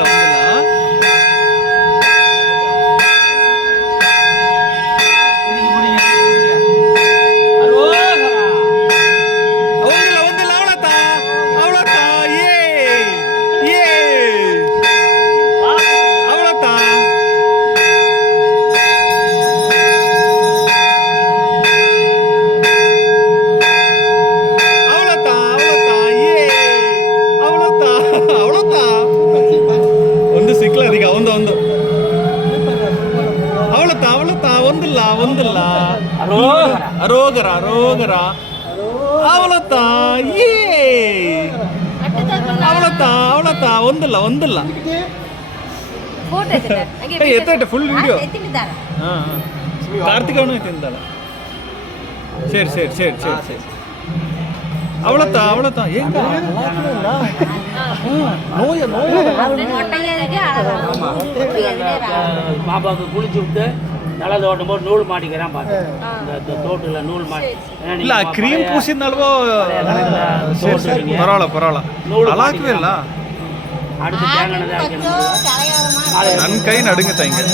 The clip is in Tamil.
ಒಂದಿಲ್ಲ ಒಂದು ಸಿಕ್ಲ ಅದಕ್ಕೆ ಒಂದು ಒಂದಿಲ್ಲ ಅರೋಗರ ಅವಳತ್ತ ಒಂದಿಲ್ಲ ಎತ್ತ ಫುಲ್ ವಿಡಿಯೋ ಕಾರ್ತಿಕವನು ತಿಂದಲ್ಲ ಸರಿ ಅವಳತ್ತ பாப்பாவுக்கு குளிச்சு விட்டு தலை தோட்டும் போது நூல் மாட்டிக்கிறான் பாத்து இந்த தோட்டுல நூல் மாட்டி ಇಲ್ಲ ಕ್ರೀಮ್ ಪೂಸಿದ್ನಲ್ವೋ ಪರವಾಗಿಲ್ಲ ಅಲಾಕವೇ ಇಲ್ಲ அடுத்து தேங்காய் ನನ್ನ ಕೈ ನಡುங்குತ್ತಾ ಹಿಂಗೆ